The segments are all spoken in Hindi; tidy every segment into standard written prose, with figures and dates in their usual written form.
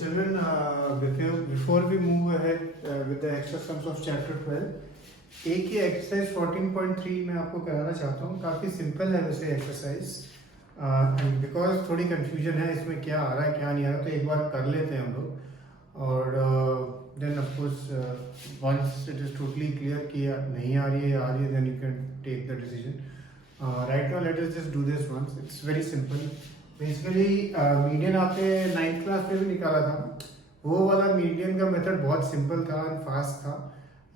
children, before we move ahead with the extra sums of chapter 12, एक ही एक्सरसाइज 14.3 मैं आपको कराना चाहता हूँ. काफ़ी सिंपल है वैसे एक्सरसाइज, एंड बिकॉज थोड़ी कंफ्यूजन है इसमें क्या आ रहा है क्या नहीं आ रहा, तो एक बार कर लेते हैं हम लोग. और then of course once it is totally clear कि नहीं आ रही है then you can take the decision. Right now let us just do this once. It's very simple. Basically median आपने 9th क्लास में भी निकाला था. वो वाला मीडियन का मेथड बहुत सिंपल था एंड फास्ट था.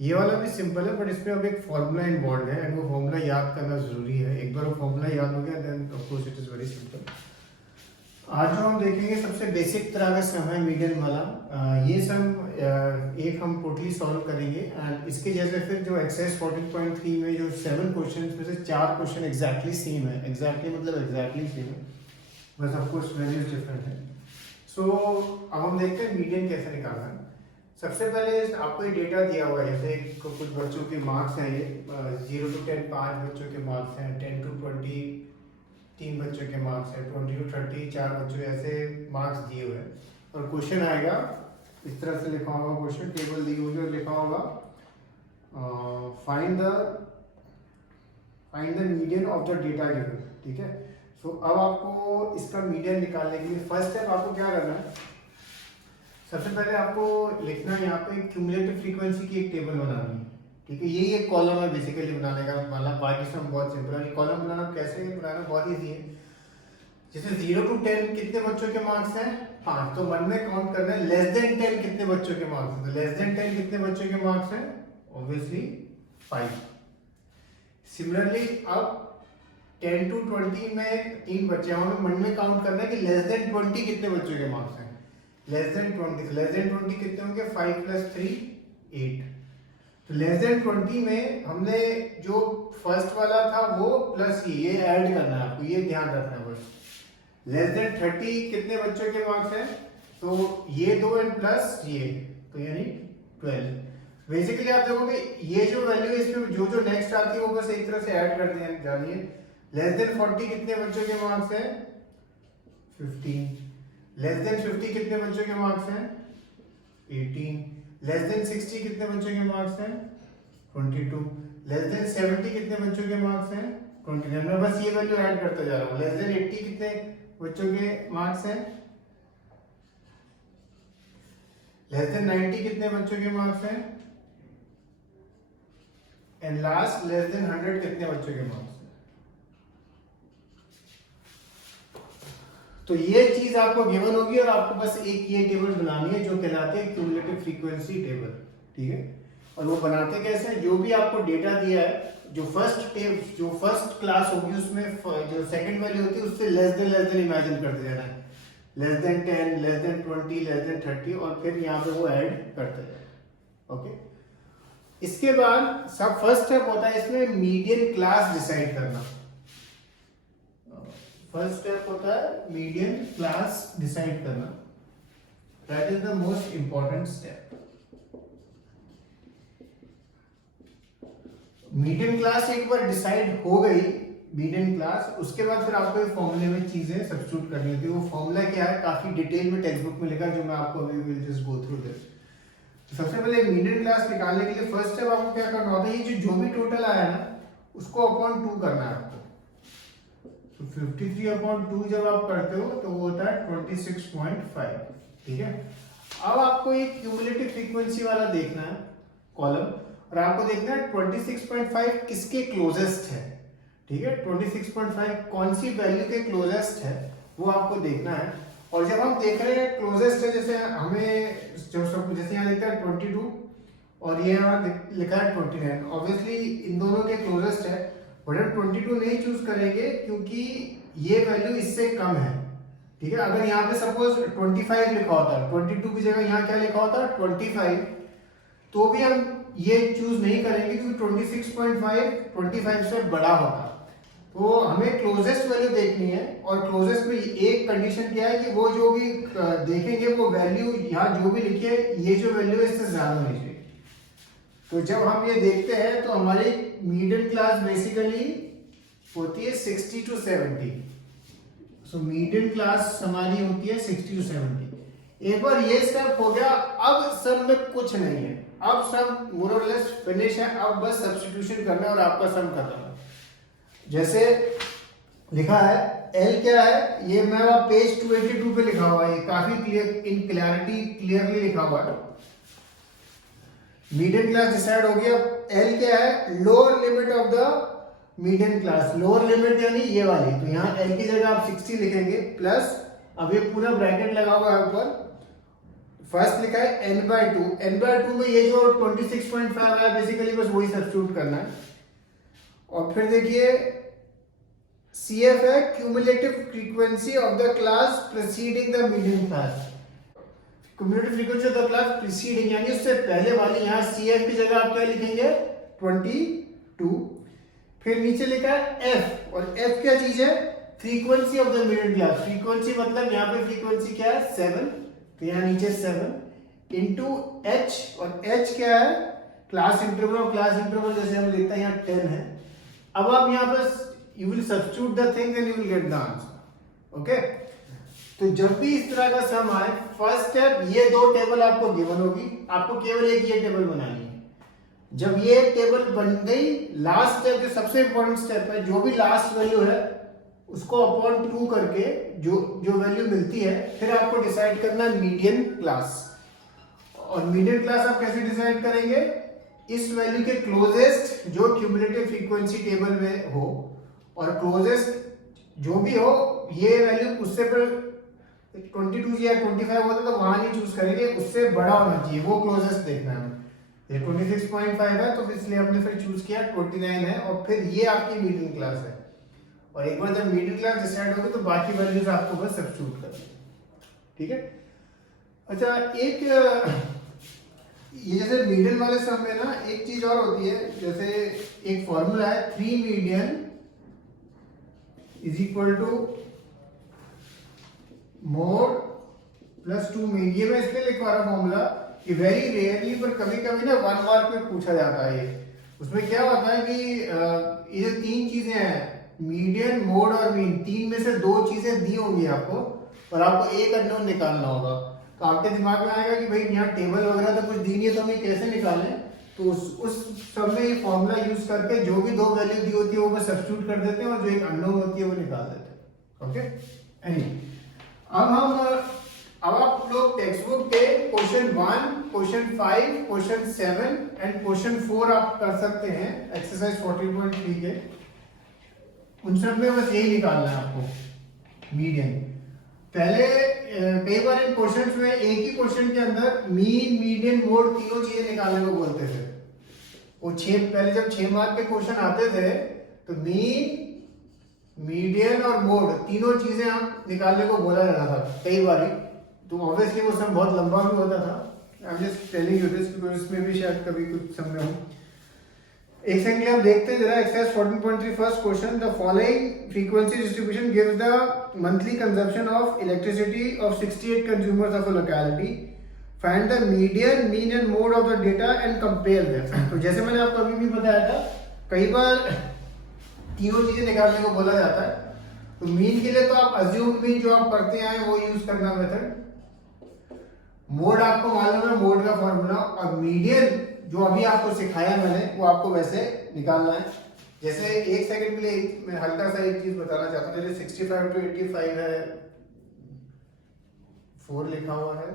ये वाला भी सिंपल है, बट इसमें अब एक फॉर्मूला इन्वॉल्व है एंड वो फॉर्मूला याद करना जरूरी है. एक बार वो फॉर्मूला याद हो गया then of course it is very simple. आज जो हम देखेंगे सबसे बेसिक तरह का सम है मीडियन वाला. ये सम एक हम टोटली सॉल्व करेंगे एंड इसके जैसे फिर जो एक्सरसाइज 14.3 में जो 7 क्वेश्चन में से 4 क्वेश्चन एग्जैक्टली सेम है. एग्जैक्टली मतलब एग्जैक्टली सेम है, बस ऑफ कोर्स वैल्यूज डिफरेंट है. सो अब हम देखते हैं मीडियन कैसे निकालना है. सबसे पहले आपको ये डेटा दिया हुआ है, जैसे कुछ बच्चों के मार्क्स हैं, ये 0 to 10 5 बच्चों के मार्क्स हैं, 10 to 20 3 बच्चों के मार्क्स हैं, 20 to 30 4 बच्चों के ऐसे मार्क्स दिए हुए हैं. और क्वेश्चन आएगा इस तरह से लिखा होगा, क्वेश्चन टेबल दी हुई है, लिखा होगा find the median of the data given. ठीक है. सो अब आपको इसका मीडियन निकालने के लिए फर्स्ट स्टेप आपको क्या करना है, सबसे पहले आपको लिखना है यहाँ पे क्यूमुलेटिव फ्रीक्वेंसी की एक टेबल बनानी है. ठीक है. यही एक कॉलम है बेसिकली बनाने का वाला. बाकी सब बहुत सिंपल है. कॉलम बनाना कैसे बनाना बहुत ईजी है. जैसे 0 to 10 कितने बच्चों के मार्क्स हैं 5, तो मन में काउंट करना है लेस देन 10 कितने बच्चों के मार्क्स हैं. तो लेस देन 10 कितने बच्चों के मार्क्स हैं, ऑब्वियसली 5. सिमिलरली अब 10 to 20 में 3 बच्चे हैं, हमें मन में काउंट करना है कि लेस देन 20 कितने बच्चों के मार्क्स हैं. लेस देन 20 कितने होंगे, 5 + 3 8. तो लेस देन 20 में हमने जो फर्स्ट वाला था वो प्लस ये ऐड करना है आपको, ये ध्यान रखना है बस. लेस देन 30 कितने बच्चों के मार्क्स हैं, तो ये 2 एंड प्लस ये, तो यानी 12. बेसिकली आप देखोगे ये जो वैल्यू है इसमें जो जो नेक्स्ट आती है वो बस एक तरह से ऐड कर दिया जानिए. लेस देन 40 कितने बच्चों के मार्क्स हैं, 15. लेस देन 50 कितने बच्चों के मार्क्स हैं, 18. लेस देन 60 कितने बच्चों के मार्क्स हैं, 22. लेस देन 70 कितने बच्चों के मार्क्स हैं, 29. मैं बस ये वैल्यू ऐड करता जा रहा हूँ. लेस देन 80 कितने बच्चों के मार्क्स हैं, लेस देन 90 कितने बच्चों के मार्क्स हैं, एंड लास्ट लेस देन 100 कितने बच्चों के मार्क्स हैं. तो ये चीज आपको गिवन होगी और आपको बस एक ये टेबल बनानी है जो कहलाते हैं क्यूमुलेटिव फ्रीक्वेंसी टेबल. ठीक है. और वो बनाते कैसे हैं, जो भी आपको डेटा दिया है, जो फर्स्ट क्लास होगी उसमें जो सेकंड वैल्यू होती है उससे लेस देन इमेजिन करते जाना है. Less than 10, less than 20, less than 30 और फिर यहाँ पे वो ऐड करते जाए. ओके. इसके बाद सब फर्स्ट स्टेप होता है इसमें मीडियन क्लास डिसाइड करना. फर्स्ट स्टेप होता है मीडियन क्लास डिसाइड करना. That is the most important step. Median class एक बार डिसाइड हो गई, मीडियन क्लास, उसके बाद फिर आपको फॉर्मूले में चीजें सब्स्टिट्यूट करनी होती है. वो फॉर्मूला क्या है काफी डिटेल में टेक्स्ट बुक में लिखा है, जो मैं आपको अभी will just go through this. सबसे पहले मीडियन क्लास निकालने के लिए फर्स्ट स्टेप आपको क्या करना होता है, ये जो भी टोटल आया ना उसको अपॉन 2 करना है आपको. 53/2 जब आप करते हो तो वो होता है 26.5. ठीक है. अब आपको एक क्यूमुलेटिव फ्रीक्वेंसी वाला देखना है कॉलम, और आपको देखना है 26.5 किसके क्लोजेस्ट है. ठीक है. 26.5 कौन सी वैल्यू के क्लोजेस्ट है वो आपको देखना है. और जब हम देख रहे हैं क्लोजेस्ट है, जैसे हमें जो सब जैसे यहाँ लिखा है 22 और ये यहाँ लिखा है 29, ऑब्वियसली इन दोनों के क्लोजेस्ट है, बट हम 22 नहीं चूज करेंगे क्योंकि ये वैल्यू इससे कम है. ठीक है. अगर यहाँ पे सपोज 25 लिखा होता है, 22 की जगह यहाँ क्या लिखा होता है 25, तो भी हम ये चूज नहीं करेंगे क्योंकि 26.5 25 से बड़ा होता है. तो हमें क्लोजेस्ट वैल्यू देखनी है, और क्लोजेस्ट में एक कंडीशन क्या है कि वो जो भी देखेंगे वो वैल्यू यहाँ जो भी लिखी है ये जो वैल्यू है इससे ज्यादा होनी चाहिए. तो जब हम ये देखते हैं तो हमारी मीडियन क्लास बेसिकली होती है 60 to 70. सो मीडियन क्लास हमारी होती है 60 to 70. एक बार ये स्टेप हो गया, अब सम में कुछ नहीं है, अब सम मोर और लेस फिनिश है, अब बस सब्स्टिट्यूशन करना है और आपका सम खत्म है। जैसे लिखा है L क्या है, ये मेरा पेज 282 पे लिखा हुआ है, काफी क्लियर, इन क्लैरिटी क्लियरली लिखा हुआ है। मीडियन क्लास डिसाइड हो गया। L क्या है, lower limit of the median class, lower limit यानी ये वाली, तो यहाँ L की जगह आप 60 लिखेंगे प्लस, अब ये पूरा ब्रैकेट लगा हुआ है ऊपर, फर्स्ट लिखा है n/2, n/2 में ये जो 26.5 है बेसिकली बस वही सब्स्टिट्यूट करना है। और फिर देखिए CF है cumulative frequency of the class preceding the median class, cumulative frequency of the class preceding यानी उससे पहले वाली, यहाँ CF की जगह आप क्या लिखेंगे 22। फिर नीचे लिखा है F, और F क्या चीज है, frequency of the median class, frequency मतलब यहाँ पे फ्रीक्वेंसी क्या है 7, तो यहाँ नीचे 7 इंटू H, और H क्या है क्लास इंटरवल, और क्लास इंटरवल जैसे हम लिखते हैं यहाँ 10 है। अब आप यहाँ पर you will substitute the thing and you will get the answer. Okay, तो जब भी इस तरह का सम आए, फर्स्ट स्टेप ये दो टेबल आपको गिवन होगी, आपको केवल एक ये टेबल बनानी है। जब ये टेबल बन गई, लास्ट स्टेप जो सबसे इंपॉर्टेंट स्टेप है, जो भी लास्ट वैल्यू है उसको अपॉन 2 करके जो वैल्यू मिलती है, फिर आपको डिसाइड करना है मीडियन क्लास। और मीडियन क्लास आप कैसे डिसाइड करेंगे, इस वैल्यू के क्लोजेस्ट जो क्यूमुलेटिव फ्रीक्वेंसी टेबल में हो, और क्लोजेस्ट जो भी हो, ये वैल्यू उससे पर 22 या 25 होता तो वहां नहीं चूज करेंगे, उससे बड़ा होना चाहिए, वो क्लोजेस्ट देखना है। ये 26.5 है तो इसलिए हमने फिर चूज किया 29 है, और फिर ये आपकी मीडियन क्लास है। और एक बार जब मीडियन क्लास डिसाइड होगी तो बाकी वैल्यूज आपको बस सब्स्टिट्यूट करनी, ठीक है। अच्छा, एक ये जैसे मीडियन वाले सम में ना एक चीज और होती है, जैसे एक फॉर्मूला है 3 median is equal to mode plus 2 mean. ये मैं इसलिए लिखवा रहा फॉर्मूला कि वेरी रेयरली पर कभी कभी ना 1 मार्क में पूछा जाता है। उसमें क्या होता है कि ये 3 चीजें हैं, मीडियन, मोड और मीन, 3 में से 2 चीजें दी होंगी आपको, और आपको एक अननोन निकालना होगा। तो आपके दिमाग में आएगा कि भाई यहाँ टेबल वगैरह तो कुछ दी नहीं है, तो हम ये कैसे निकालें। तो उस सब में ये फॉर्मूला यूज करके जो भी 2 वैल्यू दी होती है वो बस सब्स्टिट्यूट कर देते हैं, और जो एक अननोन होती है वो निकाल देते हैं। ओके, एनी अब आप लोग टेक्स्ट बुक पे question 1, question 5, question 7 and question 4 आप कर सकते हैं एक्सरसाइज 14.3 के। उन सब में बस यही निकालना है आपको मीडियन। पहले कई बार इन क्वेश्चंस में एक ही क्वेश्चन के अंदर मीन, मीडियन, मोड तीनों चीजें निकालने को बोलते थे। वो पहले जब 6 मार्क के क्वेश्चन आते थे तो मीन, मीडियन और मोड तीनों चीजें हम निकालने को बोला जाता था कई बार। तो ऑब्वियसली वो सब बहुत लंबा भी होता था। I am just telling you this because इसमें भी शायद कभी कुछ समय हो। एक सेकंड के लिए आप देखते हैं जरा exercise 14.3 first question, the following frequency distribution gives the monthly consumption of elasticity of 68 consumers of a locality, find the median, mean and mode of the data and compare them. तो जैसे मैंने आपको अभी भी बताया था, कई बार तीनों चीजें निकालने को बोला जाता है। तो मीन के लिए तो आप अज्यूम मीन जो आप पढ़ते आए वो यूज करना मेथड, मोड आपको मालूम है मोड का फॉर्मूला, और मीडियन जो अभी आपको सिखाया मैंने वो आपको वैसे निकालना है। जैसे एक सेकंड के लिए मैं हल्का सा एक चीज बताना चाहता हूँ। जैसे 65 to 85 है, 4 लिखा हुआ है,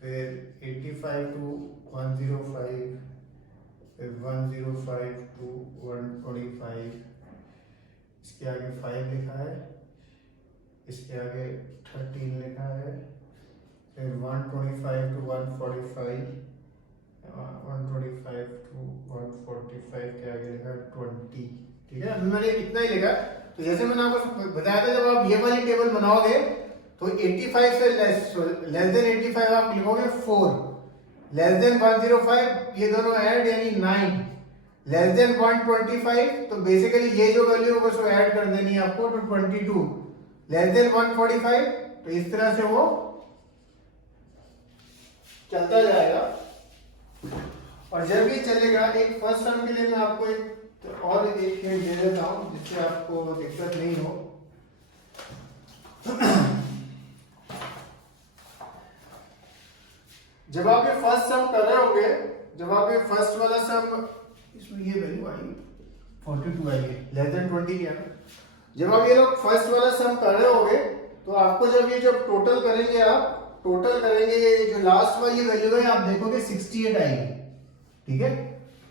फिर 85 to 105, फिर 105 to 125, इसके आगे 5 लिखा है, इसके आगे 13 लिखा है, फिर 125 to 145, 125 to 145 के आगे लिखा 20। ठीक है, अभी मैंने इतना ही लिखा। तो जैसे मैंने आपको बताया था, जब आप ये वाली टेबल बनाओगे तो 85 से लेस देन 85 आप लिखोगे 4, लेस देन 105 ये दोनों ऐड यानी 9, लेस देन 125 तो बेसिकली ये जो वैल्यू है उसको ऐड कर देनी है आपको तो 22, लेस देन 145 तो इस तरह से वो चलता जाएगा। और जब ये चलेगा, एक फर्स्ट टर्म के लिए मैं आपको एक और एक हिंट दे देता हूं जिससे आपको दिक्कत नहीं हो। जब आप ये फर्स्ट सम कर रहे होगे, जब आप ये फर्स्ट वाला सम, इसमें ये वैल्यू आई 42 आई है, लेस देन 20 किया ना। जब आप ये लोग फर्स्ट वाला सम कर रहे होगे तो आपको जब ये जब टोटल करेंगे, आप टोटल करेंगे, ये जो लास्ट वाली वैल्यू है आप देखोगे 68 आएगी, ठीक है।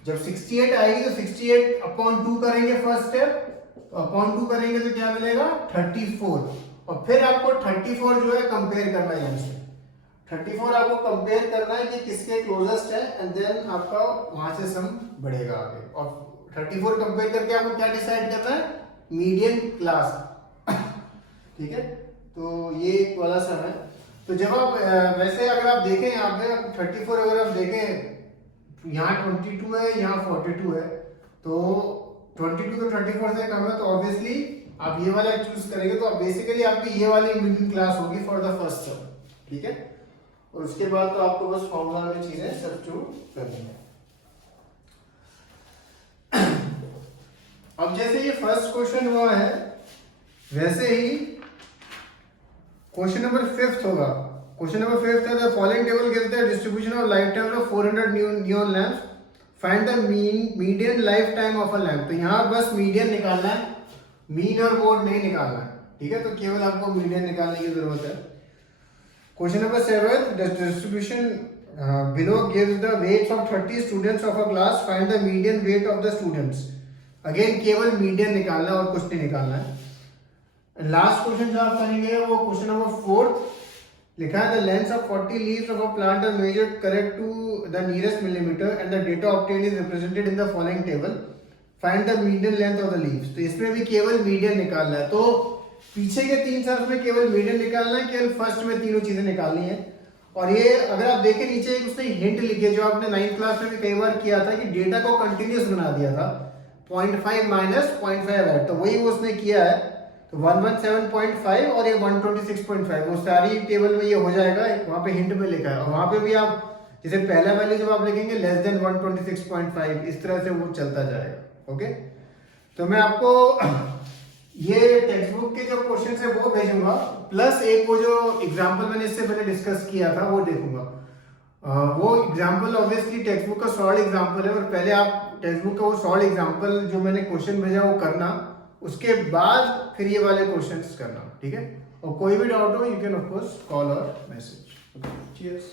जब 68 आएगी तो 68 अपॉन 2 करेंगे फर्स्ट स्टेप, तो अपॉन 2 करेंगे तो क्या मिलेगा 34, और फिर आपको 34 जो है कंपेयर करना है, यहाँ से 34 आपको कंपेयर करना है कि किसके क्लोजेस्ट है, एंड देन आपका वहां से सम बढ़ेगा आगे। और 34 कंपेयर करके आपको क्या डिसाइड करना है, मीडियन क्लास ठीक है। तो ये एक वाला सम है। तो जब आप वैसे अगर आप देखें यहाँ पे 34 अगर आप देखें, यहाँ 22 है, यहाँ 42 है, तो 22 तो 34 से कम है, तो ऑब्वियसली आप ये वाला चूज करेंगे, तो आप बेसिकली आपकी ये वाली मिडिल क्लास होगी फॉर द फर्स्ट सम, ठीक है। और उसके बाद तो आपको बस फॉर्मूला में चीजें सब्स्टिट्यूट करनी है। अब जैसे ये फर्स्ट क्वेश्चन हुआ है, वैसे ही क्वेश्चन नंबर 5 होगा। क्वेश्चन नंबर 5 है, the following table gives the distribution of life time of 400 neon lamps, find the median life time of a lamp. तो यहाँ बस मीडियन निकालना है, मीन और मोड नहीं निकालना है, ठीक है। तो केवल आपको मीडियन निकालने की जरूरत है। Question number 7, the distribution below gives the weights of 30 students of a class, find the median weight of the students। Again केवल मीडियन निकालना है और कुछ नहीं निकालना है। लास्ट क्वेश्चन जो आप करेंगे वो क्वेश्चन नंबर 4 लिखा है, the length of 40 leaves of a plant are measured correct to the nearest millimetre and the data obtained is represented in the following table, find the median length of the leaves. तो इसमें भी केवल मीडियन निकालना है। तो पीछे के 3 सर्फ में केवल मीडियन निकालना है, केवल फर्स्ट में तीनों चीजें निकालनी है। और ये अगर आप देखें नीचे उसने हिंट लिखे, जो आपने 9th क्लास में भी कई बार किया था कि डेटा को कंटिन्यूस बना दिया था, 0.5 माइनस 0.5 ऐड, तो वही वो उसने किया है। तो 117.5 और ये 126.5 वो सारी टेबल में ये हो जाएगा, वहां पे हिंट में लिखा है। और वहां पे भी आप जैसे पहला वैल्यू जब आप लिखेंगे लेस देन 126.5, इस तरह से वो चलता जाएगा। ओके, तो मैं आपको ये टेक्स्ट बुक के जो क्वेश्चन है वो भेजूंगा, प्लस एक वो जो एग्जाम्पल मैंने इससे पहले डिस्कस किया था वो देखूंगा। वो एग्जाम्पल ऑब्वियसली टेक्स्ट बुक का सॉल्व एग्जाम्पल है, और पहले आप टेक्स्ट बुक का वो सॉल्व एग्जाम्पल जो मैंने क्वेश्चन भेजा वो करना, उसके बाद फिर ये वाले क्वेश्चंस करना, ठीक है। और कोई भी डाउट हो you can of course call और मैसेज। चीयर्स।